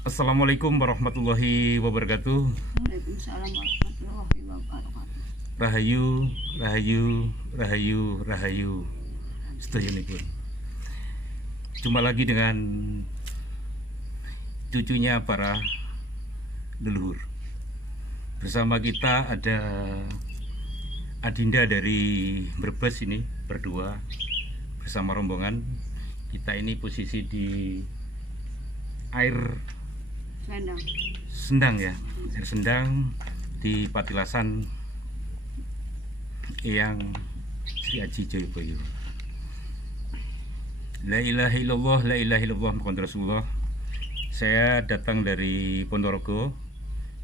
Assalamualaikum warahmatullahi wabarakatuh. Waalaikumsalam warahmatullahi wabarakatuh. Rahayu, rahayu, rahayu, rahayu. Sedaya. Jumpa lagi dengan cucunya para leluhur. Bersama kita ada Adinda dari Brebes ini berdua bersama rombongan. Kita ini posisi di air Sendang. Sendang ya, air Sendang di Patilasan Eyang Sri Aji Joyoboyo. La ilaha illallah, la ilaha illallah Muhammad Rasulullah. Saya datang dari Ponorogo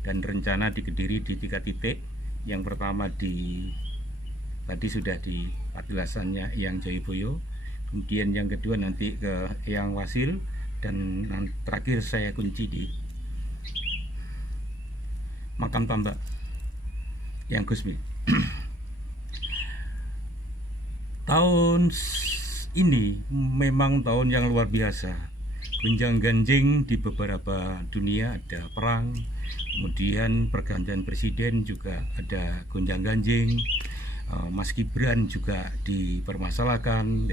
dan rencana di Kediri di 3 titik. Yang pertama tadi sudah di Patilasannya Eyang Joyoboyo. Kemudian yang kedua nanti ke Eyang Wasil, dan terakhir saya kunci di Makam Tambak yang Gusmi. Tahun ini memang tahun yang luar biasa, gonjang ganjing di beberapa dunia, ada perang, kemudian pergantian presiden juga ada gonjang ganjing, Mas Gibran juga dipermasalahkan,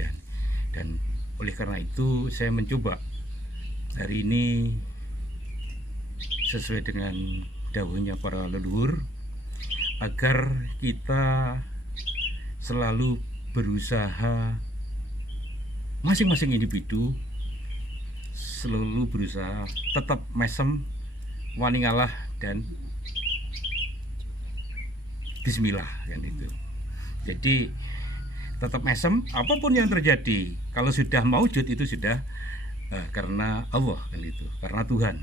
dan oleh karena itu saya mencoba hari ini sesuai dengan dawuhnya para leluhur, agar kita selalu berusaha, masing-masing individu selalu berusaha tetap mesem, wani ngalah, dan bismillah kan itu. Jadi tetap mesem apapun yang terjadi. Kalau sudah maujud itu sudah karena Allah kan itu, karena Tuhan.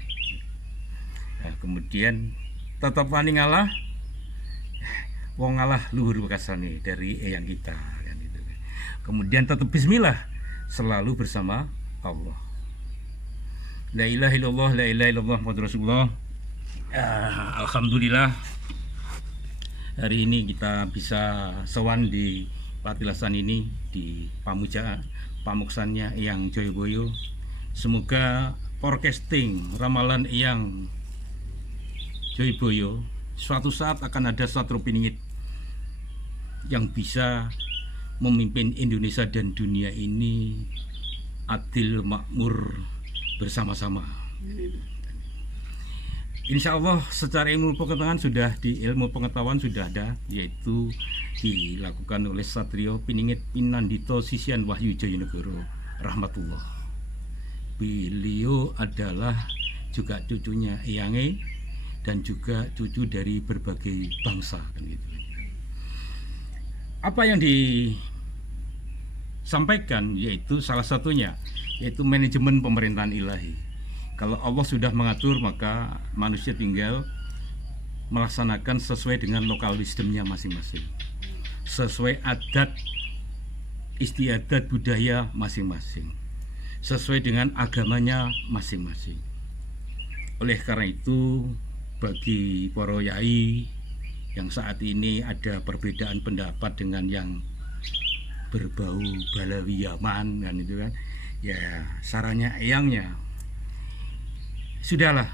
Nah, kemudian tetap wani ngalah, wong ngalah luhur bekasane dari eyang kita kan itu. Kemudian tetap bismillah, selalu bersama Allah. La ilaha illallah, la ilaha illallah Muhammadur Rasulullah. Alhamdulillah hari ini kita bisa sowan di Patilasan ini, di pamuksannya Eyang Joyoboyo. Semoga forecasting ramalan Eyang Joyoboyo suatu saat akan ada Satrio Piningit yang bisa memimpin Indonesia dan dunia ini adil makmur bersama-sama. Insya Allah secara ilmu pengetahuan sudah ada, yaitu dilakukan oleh Satrio Piningit Pinandito Sisian Wahyu Joyonegoro rahmatullah. Beliau adalah juga cucunya Eyange dan juga cucu dari berbagai bangsa kan gitu. Apa yang disampaikan yaitu salah satunya yaitu manajemen pemerintahan ilahi. Kalau Allah sudah mengatur, maka manusia tinggal melaksanakan sesuai dengan lokal wisdomnya masing-masing, sesuai adat istiadat budaya masing-masing, sesuai dengan agamanya masing-masing. Oleh karena itu, bagi para yai yang saat ini ada perbedaan pendapat dengan yang berbau balawiyaman kan itu kan, ya sarannya eyangnya sudahlah,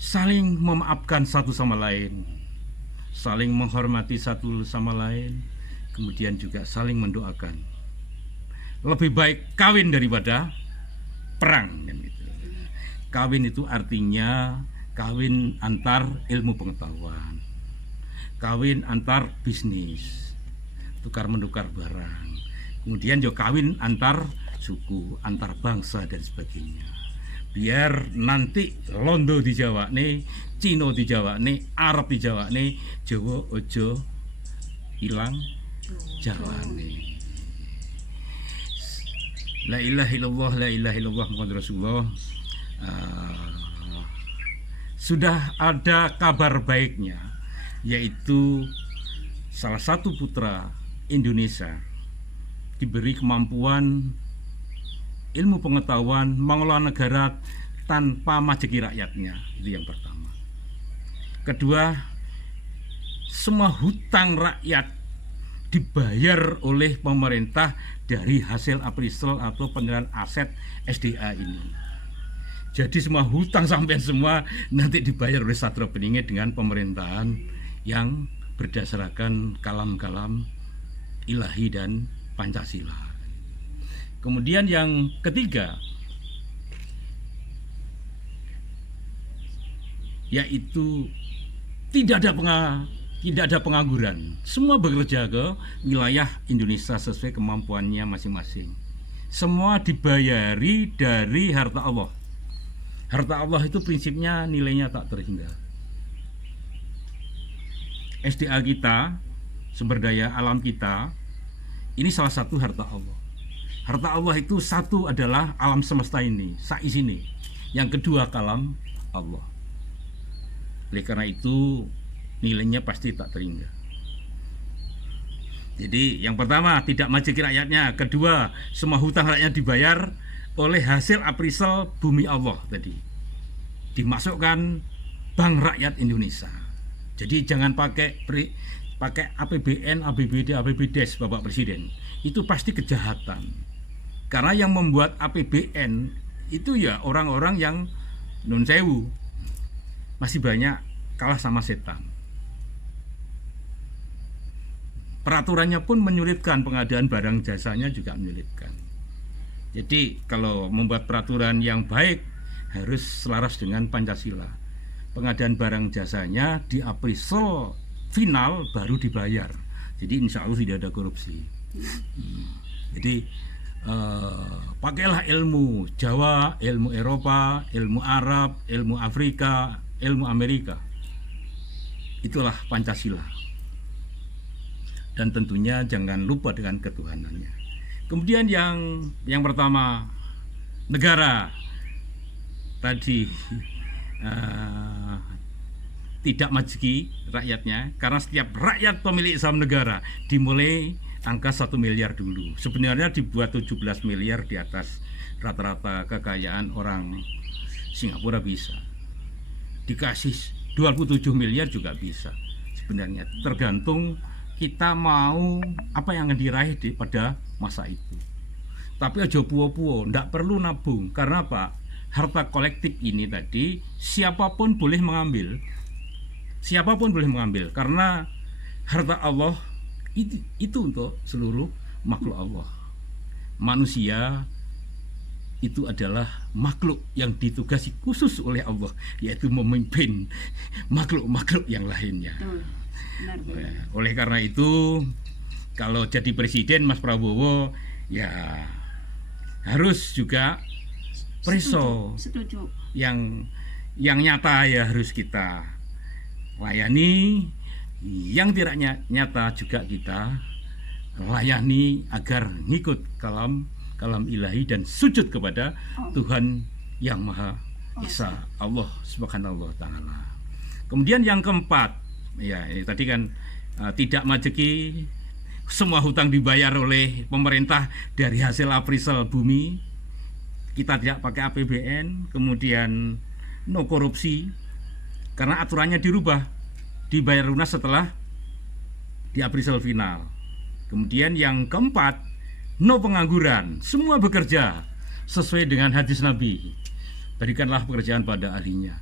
saling memaafkan satu sama lain, saling menghormati satu sama lain, kemudian juga saling mendoakan. Lebih baik kawin daripada perang kan gitu. Kawin itu artinya kawin antar ilmu pengetahuan, kawin antar bisnis, tukar menukar barang, kemudian juga kawin antar suku, antar bangsa dan sebagainya. Biar nanti Londo di Jawa nih, Cino di Jawa nih, Arab di Jawa nih, Jawa ojo hilang jalan nih. La ilaha illallah, la ilaha illallah Muhammadur Rasulullah. Sudah ada kabar baiknya, yaitu salah satu putra Indonesia diberi kemampuan ilmu pengetahuan mengelola negara tanpa majeki rakyatnya. Itu yang pertama. Kedua, semua hutang rakyat dibayar oleh pemerintah dari hasil appraisal atau penilaian aset SDA ini. Jadi semua hutang sampai semua nanti dibayar oleh Satrio Beringin dengan pemerintahan yang berdasarkan kalam-kalam ilahi dan Pancasila. Kemudian yang ketiga, yaitu tidak ada pengangguran. Semua bekerja ke wilayah Indonesia sesuai kemampuannya masing-masing. Semua dibayari dari harta Allah. Harta Allah itu prinsipnya nilainya tak terhingga. SDA kita, sumber daya alam kita, ini salah satu harta Allah. Harta Allah itu satu adalah alam semesta ini, sais ini. Yang kedua kalam Allah. Oleh karena itu nilainya pasti tak terhingga. Jadi yang pertama tidak majeki rakyatnya, kedua semua hutang rakyat dibayar oleh hasil appraisal bumi Allah tadi, dimasukkan Bank Rakyat Indonesia. Jadi jangan pakai APBN, APBD, APBDes Bapak Presiden. Itu pasti kejahatan. Karena yang membuat APBN itu ya orang-orang yang nun sewu, masih banyak kalah sama setan. Peraturannya pun menyulitkan, pengadaan barang jasanya juga menyulitkan. Jadi kalau membuat peraturan yang baik harus selaras dengan Pancasila. Pengadaan barang jasanya diappraisal final baru dibayar. Jadi insya Allah tidak ada korupsi. Jadi pakailah ilmu Jawa, ilmu Eropa, ilmu Arab, ilmu Afrika, ilmu Amerika. Itulah Pancasila. Dan tentunya jangan lupa dengan ketuhanannya. Kemudian yang pertama, negara tadi tidak majeki rakyatnya, karena setiap rakyat pemilik saham negara dimulai angka 1 miliar dulu. Sebenarnya dibuat 17 miliar di atas rata-rata kekayaan orang Singapura bisa. Dikasih 27 miliar juga bisa. Sebenarnya tergantung kita mau apa yang diraih pada masa itu. Tapi aja puo-puo, ndak perlu nabung. Karena apa? Harta kolektif ini tadi siapapun boleh mengambil. Siapapun boleh mengambil, karena harta Allah itu untuk seluruh makhluk Allah. Manusia itu adalah makhluk yang ditugasi khusus oleh Allah, yaitu memimpin makhluk-makhluk yang lainnya. Benar. Oleh karena itu, kalau jadi presiden Mas Prabowo ya harus juga preso. Setuju. Yang nyata ya harus kita layani, yang tidak nyata juga kita layani agar ngikut kalam ilahi dan sujud kepada Tuhan yang Maha Esa, Allah Subhanahu wa Ta'ala. Kemudian yang keempat, ya tadi kan tidak majeki, semua hutang dibayar oleh pemerintah dari hasil appraisal bumi. Kita tidak pakai APBN, kemudian no korupsi karena aturannya dirubah, dibayar lunas setelah di appraisal final. Kemudian yang keempat, no pengangguran, semua bekerja sesuai dengan hadis Nabi. Berikanlah pekerjaan pada ahlinya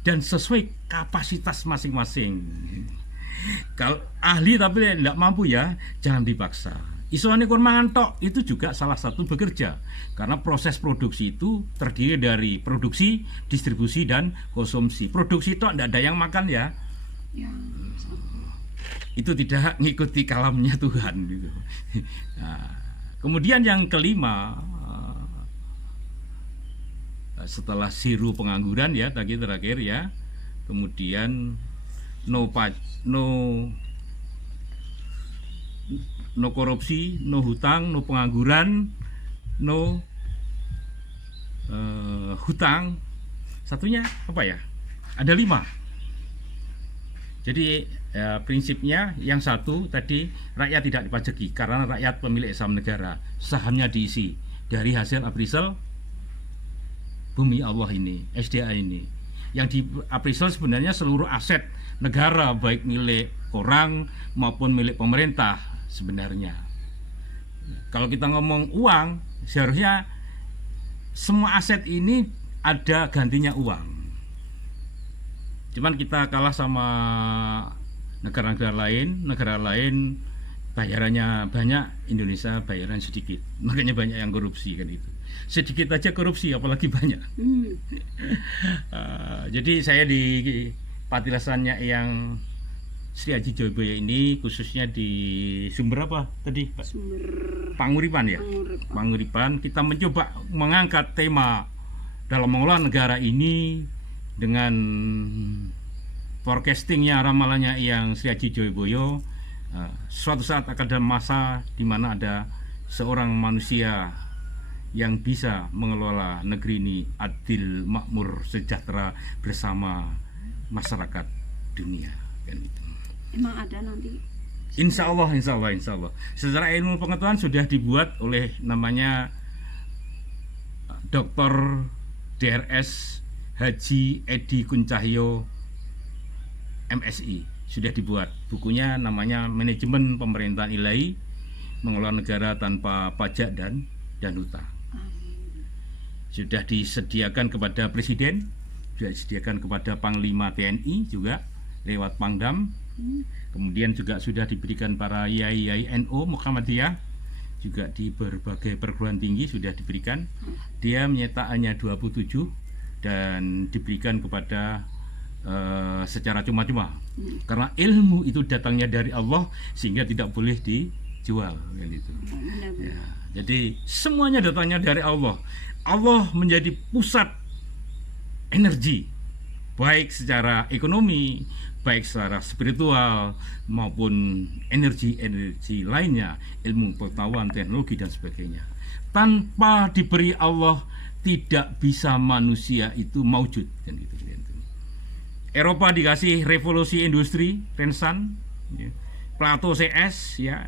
dan sesuai kapasitas masing-masing. Kalau ahli tapi tidak mampu ya jangan dipaksa. Isuane kur mangan tok itu juga salah satu bekerja, karena proses produksi itu terdiri dari produksi, distribusi dan konsumsi. Produksi tok tidak ada yang makan ya. Itu tidak ngikuti kalamnya Tuhan gitu. Nah, kemudian yang kelima, setelah siru pengangguran ya tadi terakhir ya, kemudian no korupsi, no hutang, no pengangguran, no hutang. Satunya apa ya? Ada 5. Jadi prinsipnya yang satu tadi, rakyat tidak dipajaki karena rakyat pemilik saham negara, sahamnya diisi dari hasil appraisal bumi Allah ini, SDA ini. Yang di appraisal sebenarnya seluruh aset negara, baik milik orang maupun milik pemerintah sebenarnya. Kalau kita ngomong uang, seharusnya semua aset ini ada gantinya uang. Cuman kita kalah sama negara lain bayarannya banyak, Indonesia bayaran sedikit, makanya banyak yang korupsi kan itu. Sedikit aja korupsi apalagi banyak. Jadi saya di patilasannya yang Sri Aji Joyoboyo ini khususnya di sumber apa tadi Pak? Sumber Panguripan ya. Panguripan kita mencoba mengangkat tema dalam mengelola negara ini dengan forecastingnya, ramalannya yang Sri Aji Joyoboyo. Suatu saat akan ada masa di mana ada seorang manusia yang bisa mengelola negeri ini adil, makmur, sejahtera bersama masyarakat dunia kan gitu. Emang ada nanti? Insya Allah. Secara ilmu pengetahuan sudah dibuat oleh namanya Dr. DRS Haji Edi Kuncahyo MSI. Sudah dibuat bukunya, namanya Manajemen Pemerintahan Ilahi Mengelola Negara Tanpa Pajak dan Hutang. Sudah disediakan kepada Presiden, sudah disediakan kepada Panglima TNI juga lewat Pangdam. Kemudian juga sudah diberikan para yai NU Muhammadiyah, juga di berbagai perguruan tinggi sudah diberikan. Dia menyetak hanya 27 dan diberikan kepada secara cuma-cuma, karena ilmu itu datangnya dari Allah sehingga tidak boleh dijual kan itu. Ya, jadi semuanya datangnya dari Allah. Allah menjadi pusat energi, baik secara ekonomi, baik secara spiritual maupun energi lainnya, ilmu pengetahuan, teknologi dan sebagainya. Tanpa diberi Allah tidak bisa manusia itu maujud kan gitu. Eropa dikasih revolusi industri, Renaissance, ya. Plato CS, ya,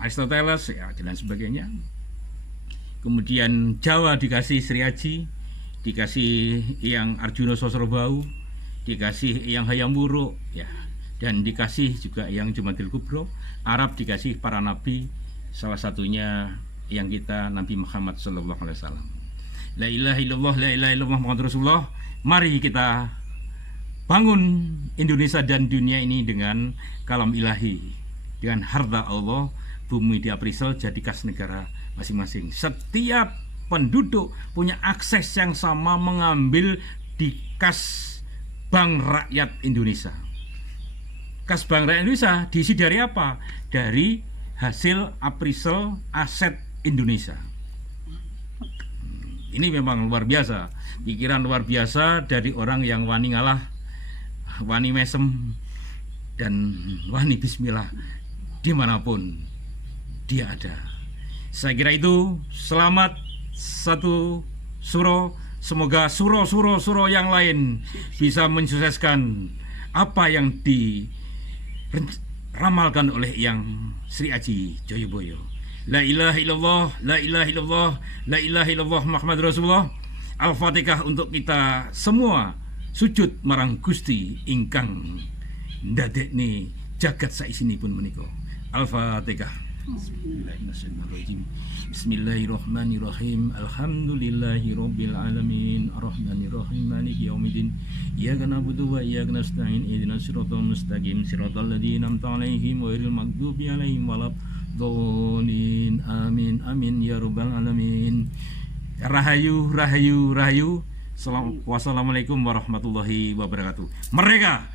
Aristoteles, ya, dan sebagainya. Kemudian Jawa dikasih Sri Aji, dikasih yang Arjuna Sosrobau, dikasih yang Hayam Wuruk, ya, dan dikasih juga yang Jumadil Kubro. Arab dikasih para nabi, salah satunya yang kita Nabi Muhammad SAW. La ilaha illallah, la ilaha illallah Muhammad Rasulullah. Mari kita bangun Indonesia dan dunia ini dengan kalam ilahi, dengan harta Allah. Bumi diaprisel jadi kas negara masing-masing. Setiap penduduk punya akses yang sama mengambil di kas Bank Rakyat Indonesia. Kas Bank Rakyat Indonesia diisi dari apa? Dari hasil aprisel aset Indonesia. Ini memang luar biasa, pikiran luar biasa dari orang yang wani ngalah, wani mesem, dan wani bismillah dimanapun dia ada. Saya kira itu. Selamat satu suro. Semoga suro yang lain bisa mensukseskan apa yang diramalkan oleh yang Sri Aji Joyoboyo. La ilaha illallah, la ilaha illallah, la ilaha illallah Muhammad Rasulullah. Al-Fatihah untuk kita semua. Sujud marang Gusti ingkang ndadekne jagat saisinipun menika. Al-Fatihah. Bismillahirrahmanirrahim. Alhamdulillahirabbil alamin. Arrahmanirrahim. Maliki yaumiddin. Iyyaka na'budu wa iyyaka nasta'in. Ihdinas siratal mustaqim. Siratal ladzina an'amta 'alaihim ghairil maghdubi 'alaihim waladdallin. Amin. Amin ya rabbal alamin. Rahayu. Wassalamualaikum warahmatullahi wabarakatuh. Merdeka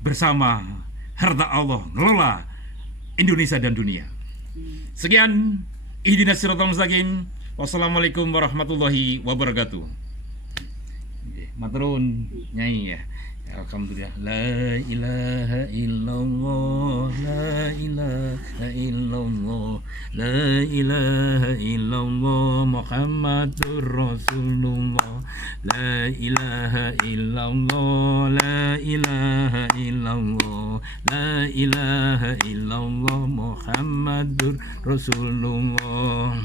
bersama harta Allah, ngelola Indonesia dan dunia. Sekian, ihdinas siratal mustaqim. Wassalamualaikum warahmatullahi wabarakatuh. Maturun nyai ya. Alhamdulillah. La ilaha illallah, la ilaha illallah, la ilaha illallah Muhammadur Rasulullah. La ilaha illallah, la ilaha illallah, la ilaha illallah Muhammadur Rasulullah.